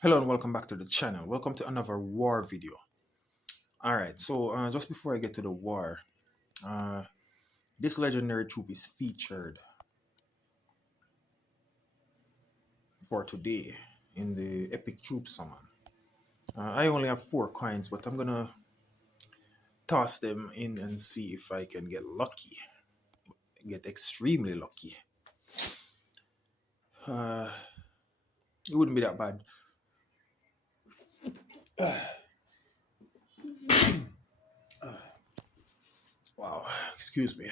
Hello and welcome back to the channel. Welcome to another war video. Alright, so just before I get to the war, uh, this legendary troop is featured for today in the epic troop summon. I only have 4 coins, but I'm gonna toss them in and see if I can get lucky. Get extremely lucky. Uh, it wouldn't be that bad. Wow, excuse me.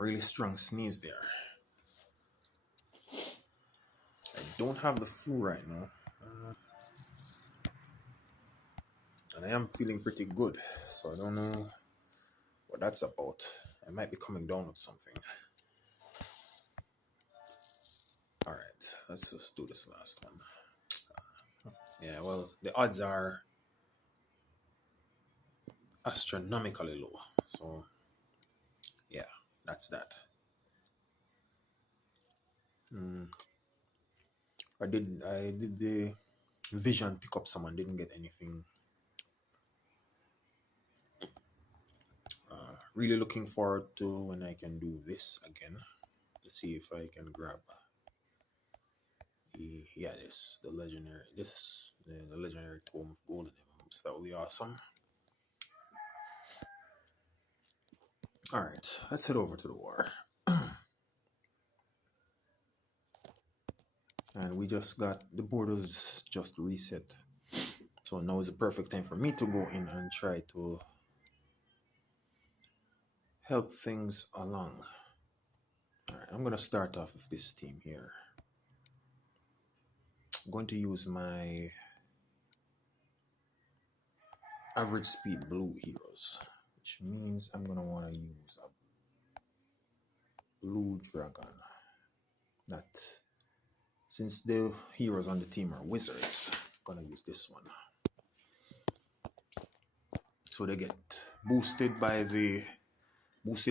Really strong sneeze there. I don't have the flu right now. And I am feeling pretty good, so I don't know what that's about. I might be coming down with something. All right, let's just do this last one. Yeah, well, the odds are astronomically low, so yeah, that's that. Mm, I did the vision pick up someone, didn't get anything. Really looking forward to when I can do this again to see if I can grab the legendary tome of golden emblems. That would be awesome. All right, let's head over to the war. And we just got the board was just reset, so now is the perfect time for me to go in and try to help things along. All right, I'm gonna start off with this team here. I'm going to use my average speed blue heroes, which means I'm gonna want to use a blue dragon. That since the heroes on the team are wizards, I'm gonna use this one. So they get boosted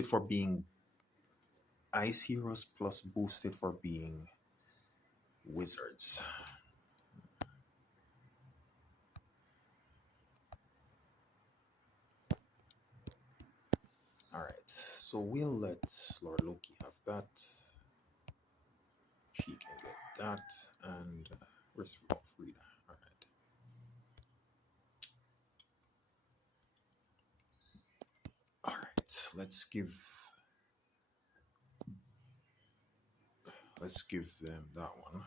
for being ice heroes plus boosted for being wizards. All right, so we'll let Lord Loki have that. She can get that, and where's Frida? All right. All right, let's give them that one.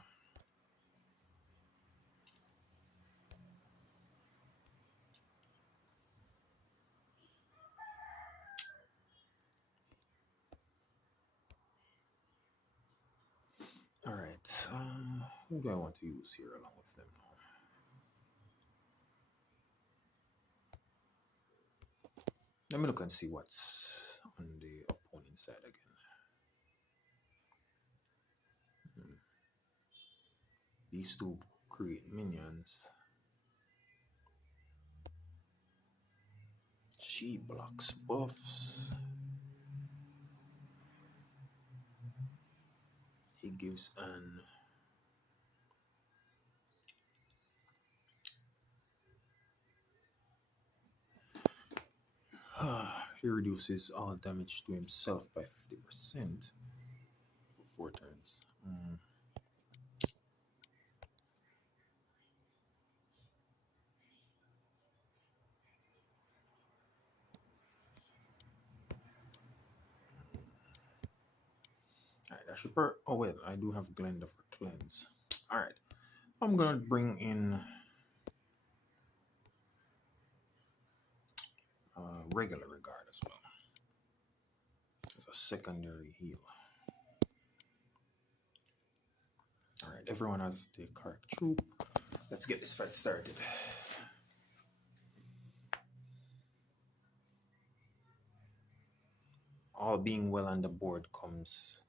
All right, who do I want to use here along with them now? Let me look and see what's on the opponent side again. These two create minions. She blocks buffs. He gives an he reduces all damage to himself by 50% for 4 turns. Alright, I should oh well, I do have Glenda for cleanse. Alright. I'm gonna bring in regular regard as well. As a secondary heal. Alright, everyone has the correct troop. Let's get this fight started. All being well on the board comes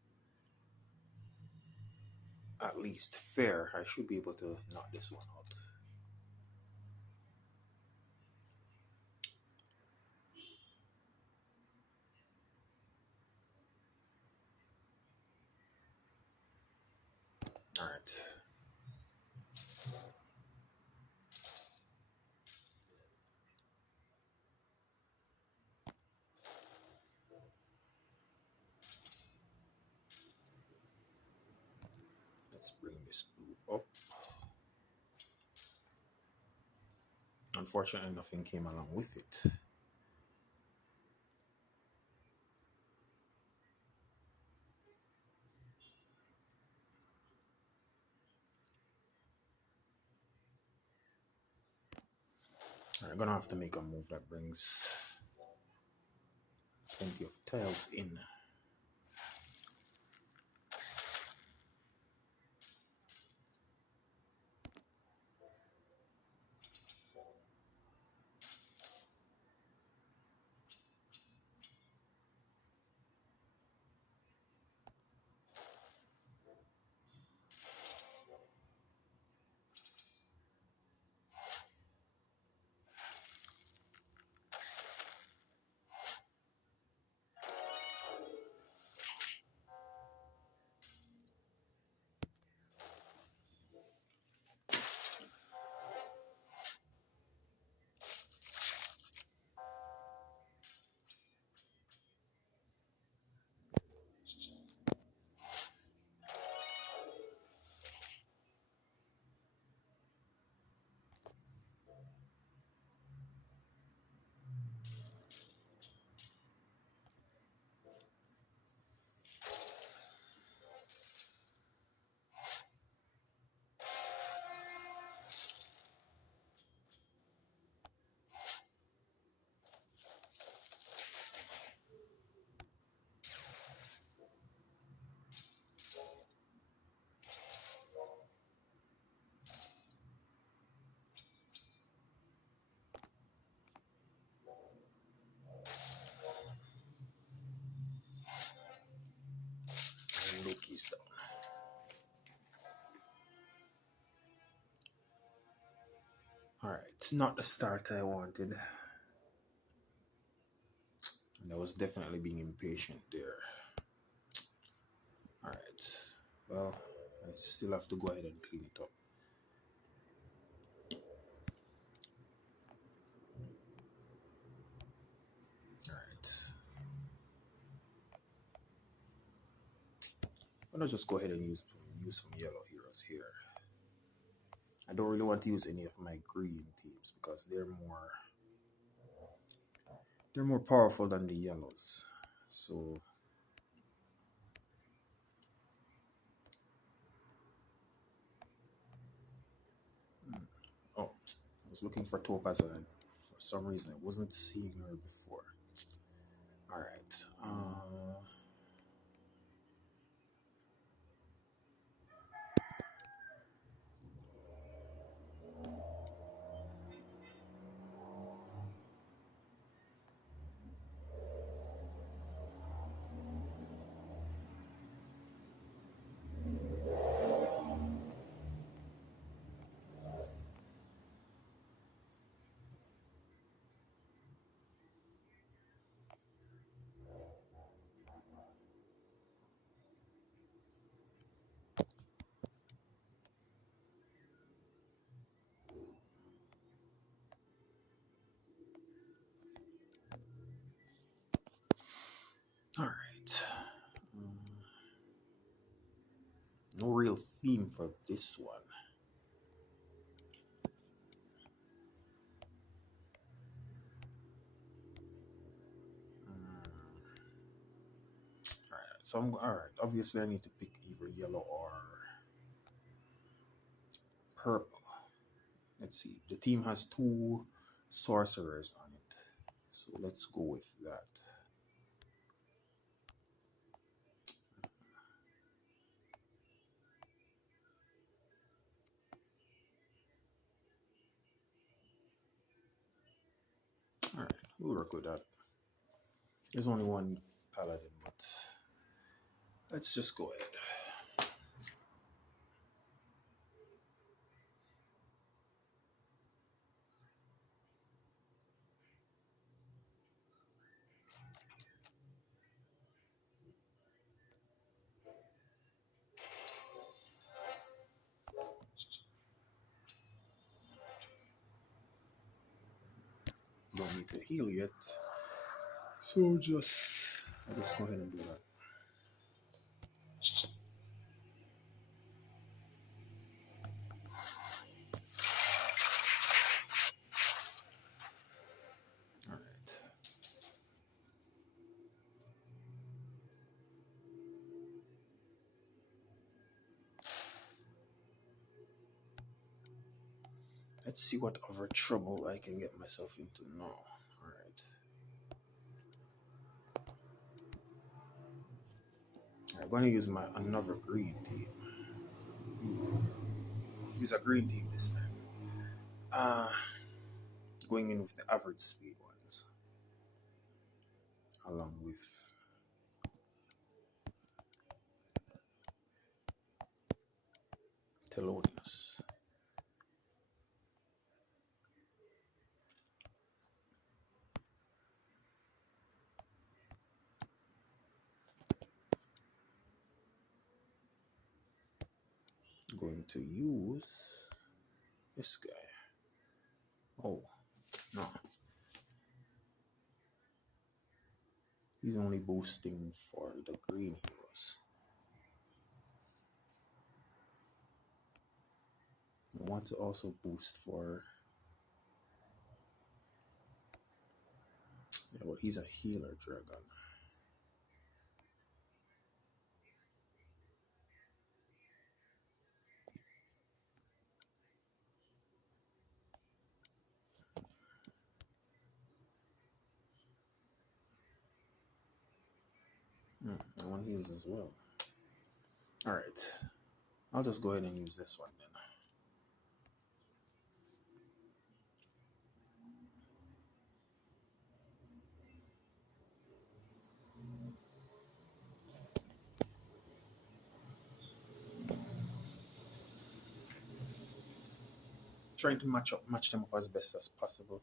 at least fair. I should be able to knock this one out. All right. Let's bring this blue up. Unfortunately, nothing came along with it. I'm gonna have to make a move that brings plenty of tiles in. And Loki's down. Alright, not the start I wanted. And I was definitely being impatient there. Alright, well, I still have to go ahead and clean it up. Alright, I'm gonna just go ahead and use some yellow heroes here. I don't really want to use any of my green teams because they're more powerful than the yellows. So oh, I was looking for Topaz and for some reason I wasn't seeing her before. Alright. Alright. No real theme for this one. Alright, so alright. Obviously, I need to pick either yellow or purple. Let's see. The team has 2 sorcerers on it, so let's go with that. Alright, we'll work with that. There's only one paladin, but let's just go ahead. Don't need to heal yet. So I'll just go ahead and do that. All right. Let's see what other trouble I can get myself into now. All right. I'm going to use my another green team. Use a green team this time. Going in with the average speed ones, along with Thelonious. Going to use this guy. Oh, no. He's only boosting for the green heroes. I want to also boost for... Yeah, but he's a healer dragon. That one heals as well. Alright. I'll just go ahead and use this one then. Trying to match them up as best as possible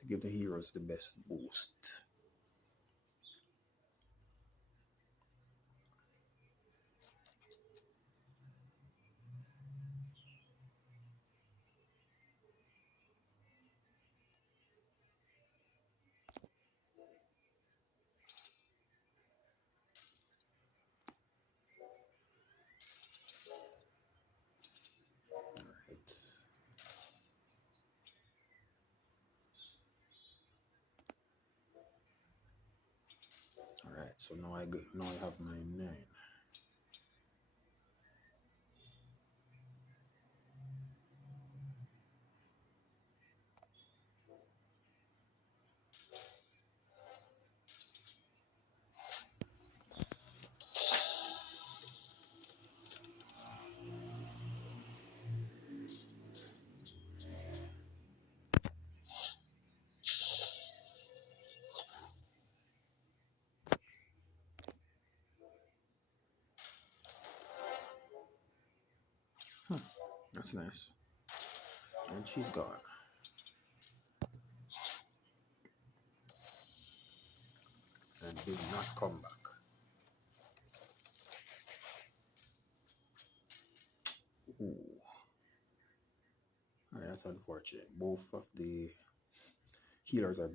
to give the heroes the best boost. Alright, so now I have my 9. That's nice. And she's gone. And did not come back. Ooh. Alright, that's unfortunate. Both of the healers I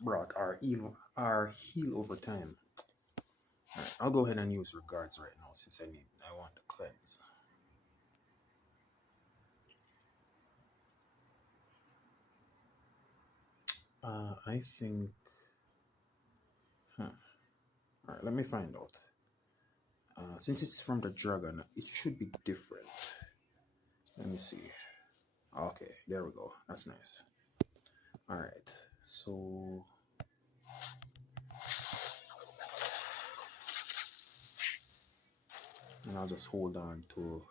brought are heal over time. Alright, I'll go ahead and use regards right now since I want to cleanse. I think... Alright, let me find out. Since it's from the dragon, it should be different. Let me see. Okay, there we go. That's nice. Alright, so... And I'll just hold on to...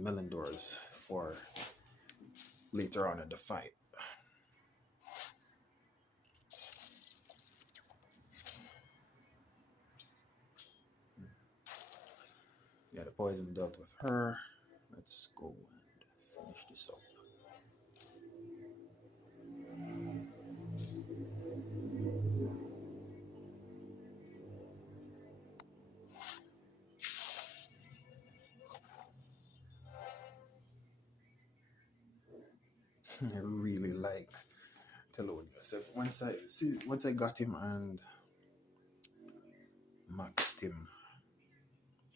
Melindor's for later on in the fight. Yeah, the poison dealt with her. Let's go and finish this up. I really like Thelonious. Once I got him and maxed him,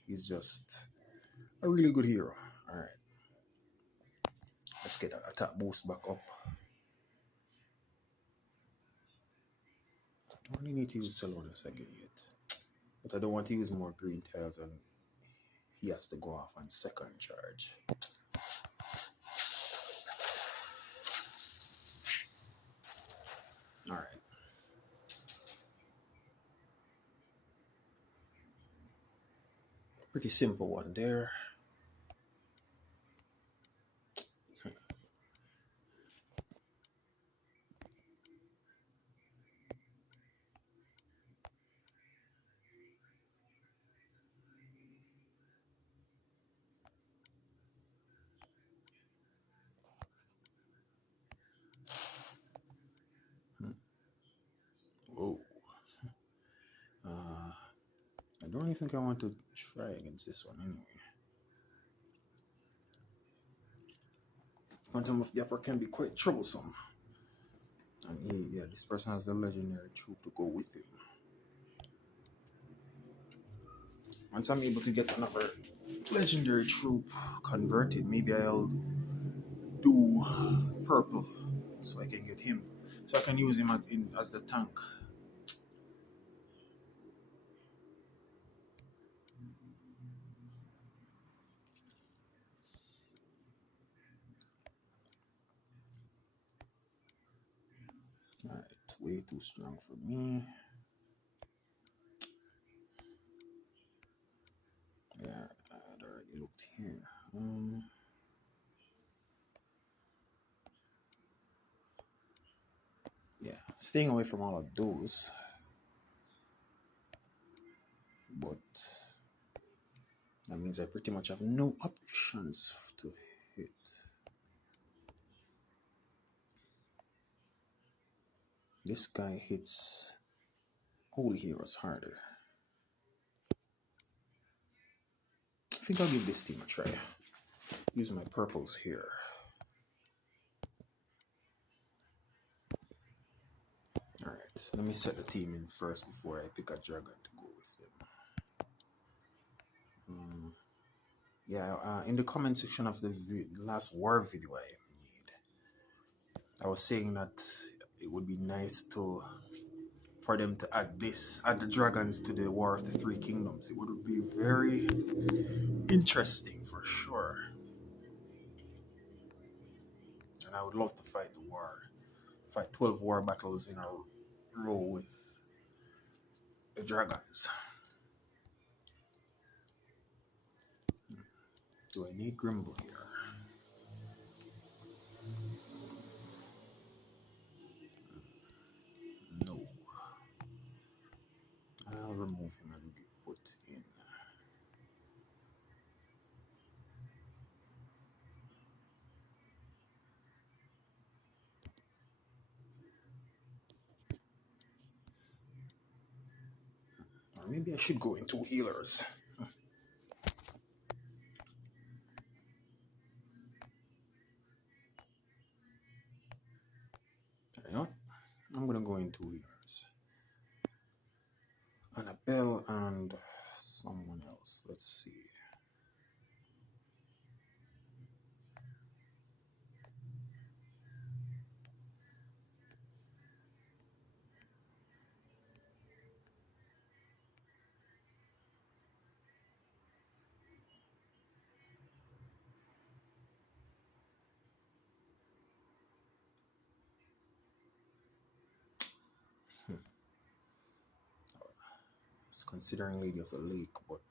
he's just a really good hero. All right, let's get that attack boost back up. I only need to use Thelonious again yet, but I don't want to use more green tiles, and he has to go off on second charge. All right. Pretty simple one there. Whoa. I don't really think I want to try against this one anyway. Phantom of the Opera can be quite troublesome. And yeah, this person has the legendary troop to go with him. Once I'm able to get another legendary troop converted, maybe I'll do purple so I can get him. So I can use him as the tank. Alright, way too strong for me. Yeah, I'd already looked here. Yeah, staying away from all of those. But that means I pretty much have no options to hit. This guy hits holy heroes harder. I think I'll give this team a try. Use my purples here. Alright, let me set the team in first before I pick a dragon to go with them. Yeah, in the comment section of the last war video I made, I was saying that it would be nice for them to add the dragons to the War of the Three Kingdoms. It would be very interesting for sure. And I would love to fight 12 war battles in a row with the dragons. Do I need Grimble here? No. I'll remove him and put in. Or maybe I should go into healers. You know what? I'm gonna go into healers. Annabelle and someone else. Let's see. It's considering Lady of the Lake, but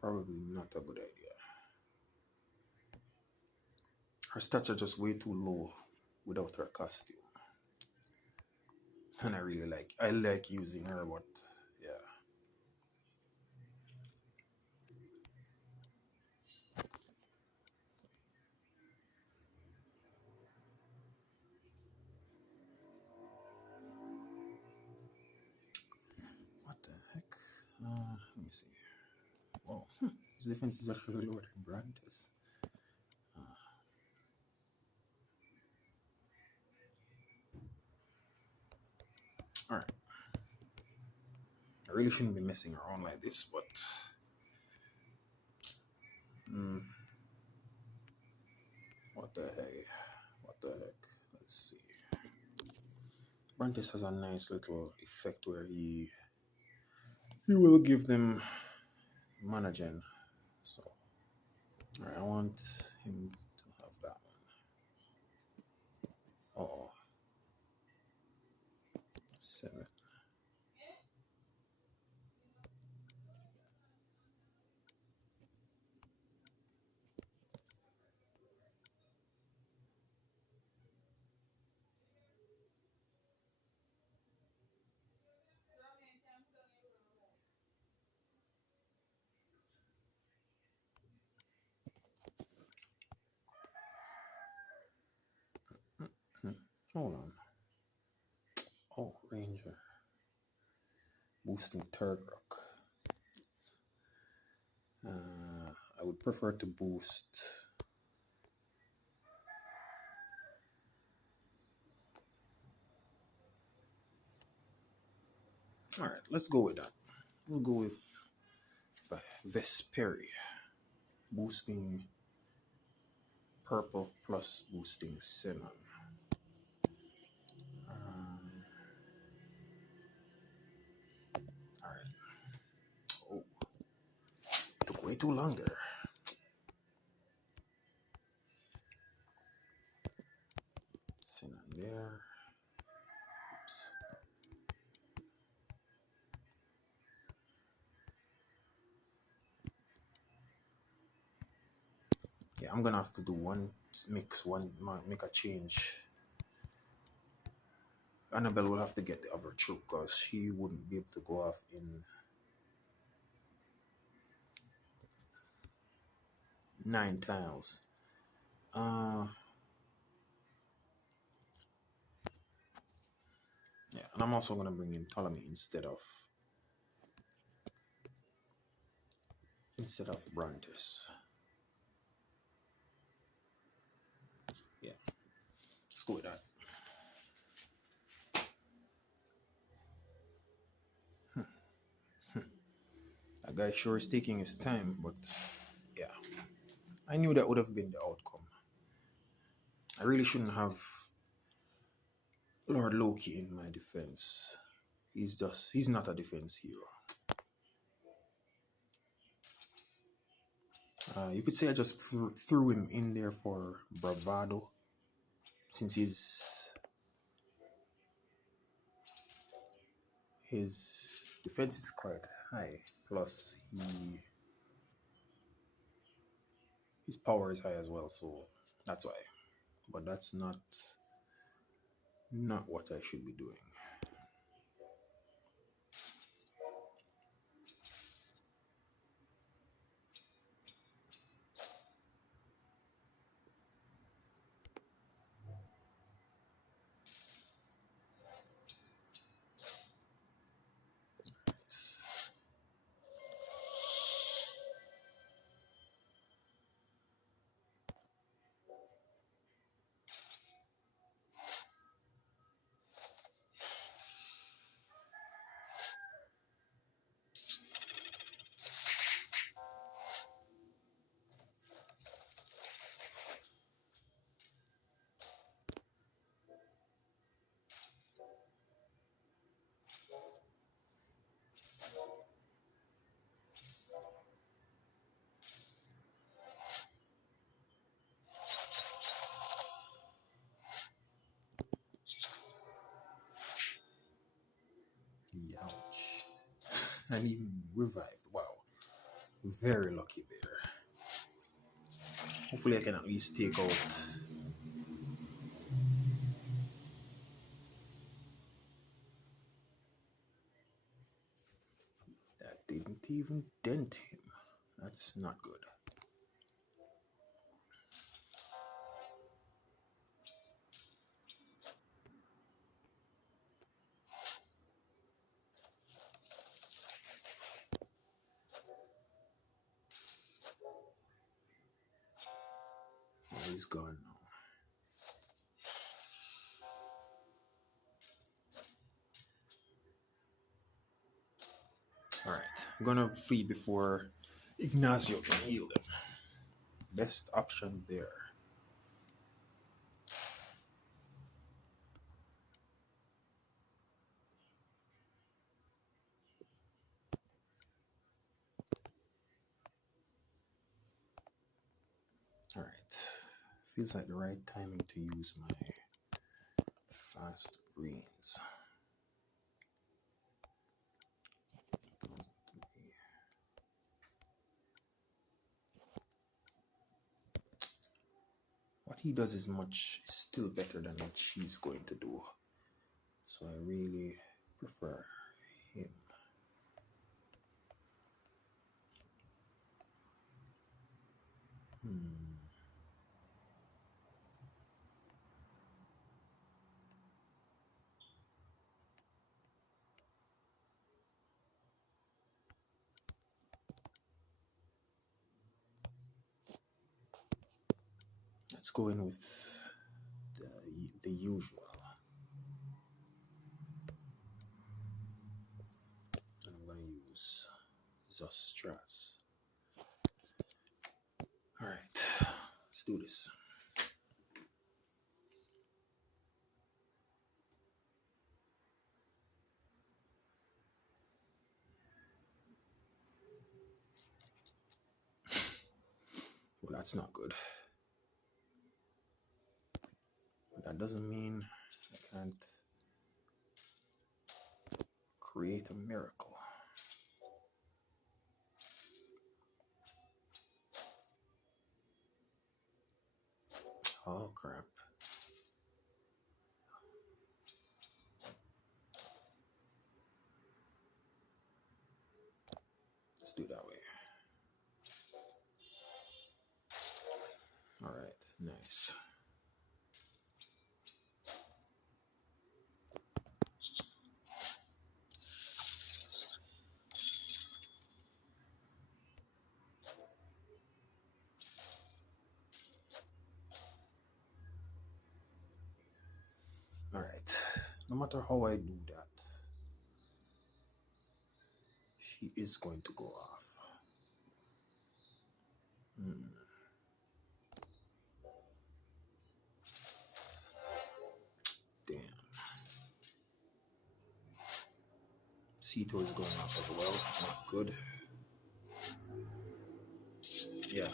probably not a good idea. Her stats are just way too low without her costume. And I like using her, but yeah. What the heck? Let me see. Oh, his defense is actually lower than Brantis. All right. I really shouldn't be messing around like this, but mm, what the heck? What the heck? Let's see. Brantis has a nice little effect where he will give them managen. So, all right, I want him to have that one. Oh, 7. Hmm. Hold on. Oh, Ranger. Boosting Turgrok. I would prefer to boost. All right, let's go with that. We'll go with Vesperi. Boosting purple plus boosting cinnamon. All right. Oh, took way too long there. Cinnamon there. Yeah, I'm gonna have to do one mix, make a change. Annabelle will have to get the other troop because she wouldn't be able to go off in 9 tiles. Uh, yeah, and I'm also gonna bring in Ptolemy instead of Brantis. Yeah, let's go with that. That guy sure is taking his time, but yeah, I knew that would have been the outcome. I really shouldn't have Lord Loki in my defense. He's not a defense hero. You could say I just threw him in there for bravado, since his defense is quite high. Plus, his power is high as well, so that's why. But that's not what I should be doing. Ouch. And he revived. Wow. Very lucky there. Hopefully I can at least take out. That didn't even dent him. That's not good. Oh, he's gone now. All right, I'm gonna flee before Ignacio can heal him. Best option there. All right, feels like the right timing to use my fast greens. What he does is still better than what she's going to do. So I really prefer him. Hmm. Let's go in with the usual. And I'm going to use Zostras. All right, let's do this. Well, that's not good. But that doesn't mean I can't create a miracle. Oh, crap. Let's do it that way. All right, nice. All right, no matter how I do that, she is going to go off. Hmm. Damn. C2 is going off as well. Not good. Yeah.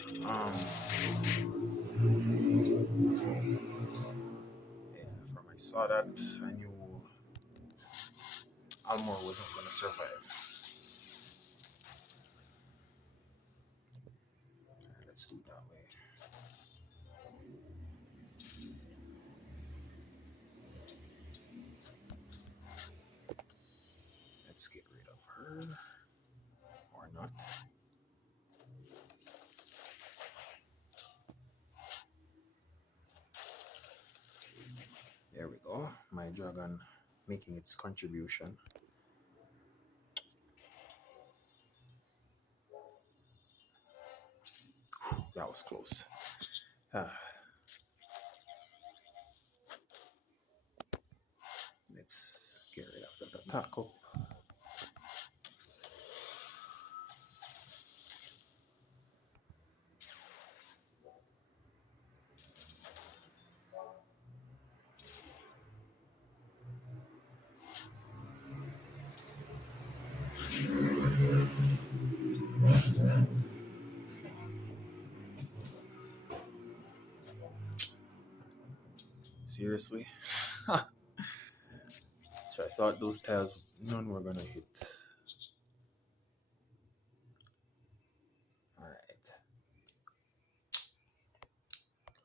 Yeah. From I saw that, I knew Almore wasn't going to survive. Right, let's do it that way. Let's get rid of her. Or not. There we go. My dragon making its contribution. Whew, that was close. Let's get rid of that attack up. Seriously? So I thought those tiles, none were gonna hit. Alright.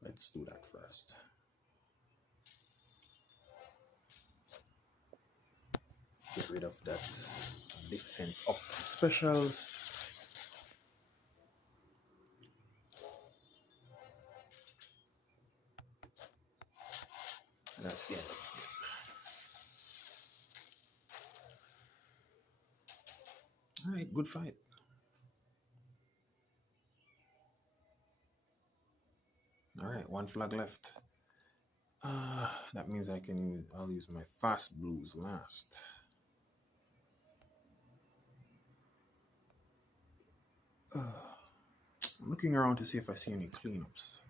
Let's do that first. Get rid of that defense up specials. And that's the end of it. Alright, good fight. Alright, one flag left. That means I'll use my fast blues last. I'm looking around to see if I see any cleanups.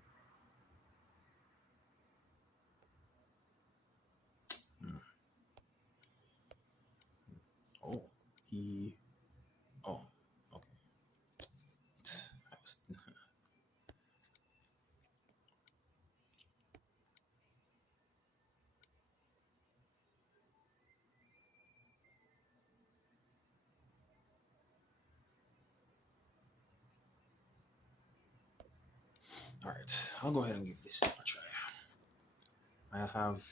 Hmm. Oh, he. Oh, okay. I was. All right, I'll go ahead and give this a try. I have.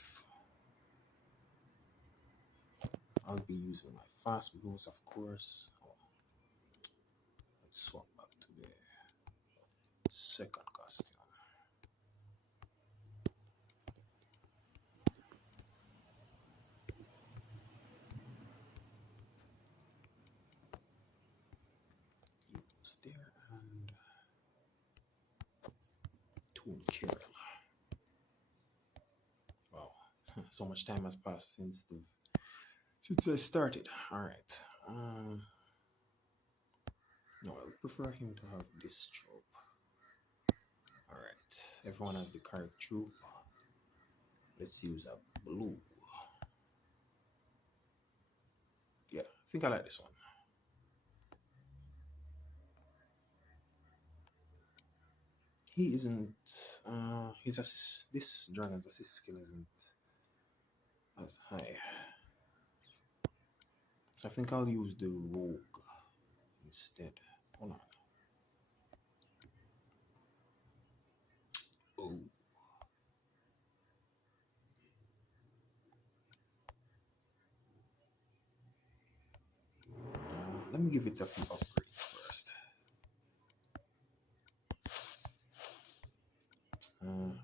I'll be using my fast blues, of course. Oh, let's swap back to the second costume. He goes there and Toon Carol. Wow, so much time has passed since I started. All right. No, I would prefer him to have this trope. All right, everyone has the correct troop. Let's use a blue. Yeah, I think I like this one. He isn't. His assist. This dragon's assist skill isn't as high. So I think I'll use the rogue instead. Hold on. Oh, let me give it a few upgrades first.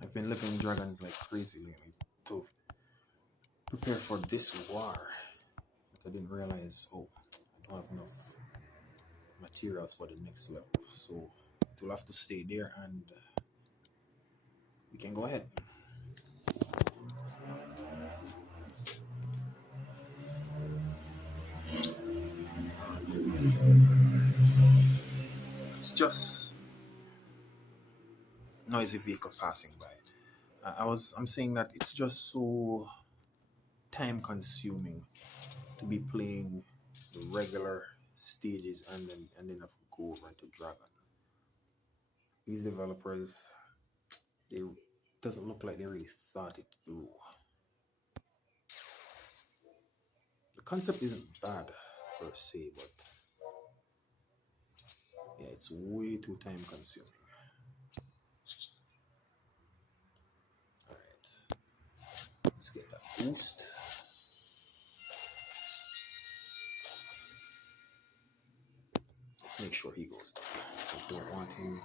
I've been living dragons like crazy lately to prepare for this war. But I didn't realize, oh, I don't have enough materials for the next level. So it will have to stay there and we can go ahead. It's just noisy vehicle passing by. I'm saying that it's just so time consuming to be playing the regular stages and then have to go over into Dragon. These developers, they doesn't look like they really thought it through. The concept isn't bad per se, but yeah, it's way too time consuming. All right, let's get that boost. Let's make sure he goes down. I don't want him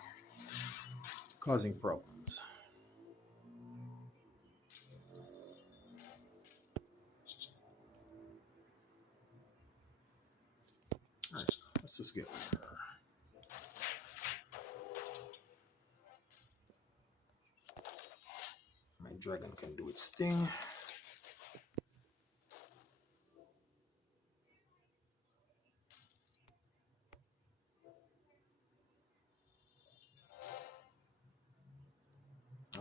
causing problems. All right, let's just get my dragon can do its thing.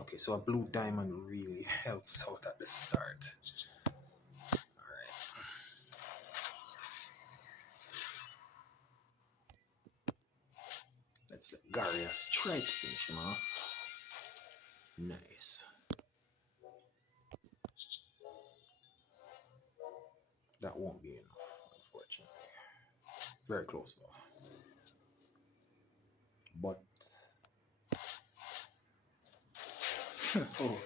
Okay, so a blue diamond really helps out at the start. Alright. Let's let Garius try to finish him off. Nice. That won't be enough, unfortunately. Very close though. But oh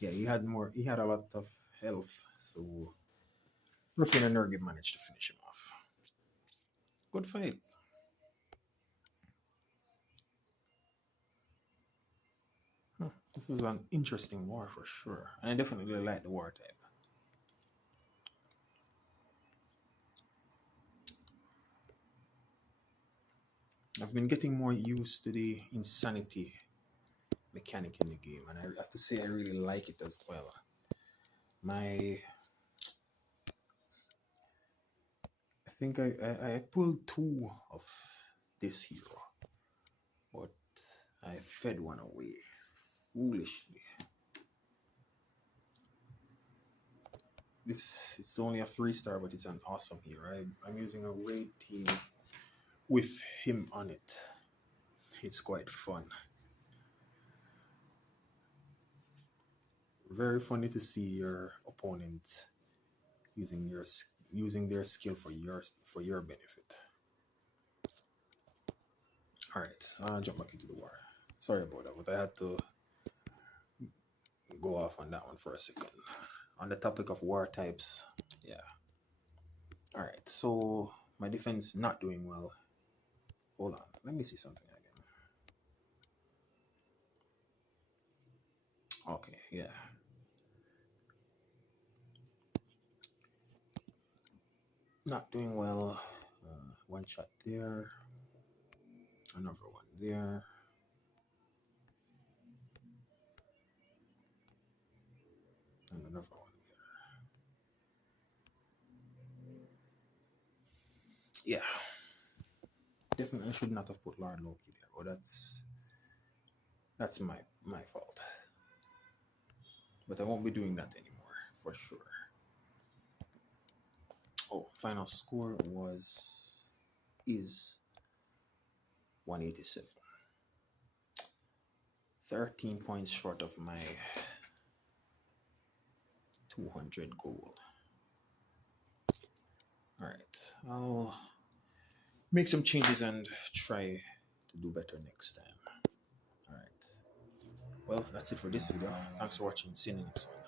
yeah, he had a lot of health, so Ruffin and Nurgle managed to finish him off. Good fight. This is an interesting war for sure. And I definitely like the war type. I've been getting more used to the insanity mechanic in the game, and I have to say I really like it as well. My I think I pulled two of this hero. but I fed one away foolishly. This it's only a 3 star, but it's an awesome hero. I'm using a raid team with him on it. It's quite fun. Very funny to see your opponent using their skill for your benefit. All right, I'll jump back into the war. Sorry about that, but I had to go off on that one for a second. On the topic of war types, yeah. All right, so my defense not doing well. Hold on, let me see something again. Okay, yeah. Not doing well. One shot there, another one there, and another one there. Yeah, definitely I should not have put Lord Loki there, but that's my fault. But I won't be doing that anymore for sure. Oh, final score was is 187. 13 points short of my 200 goal. All right, I'll make some changes and try to do better next time. All right. Well, that's it for this video. Thanks for watching. See you in the next one.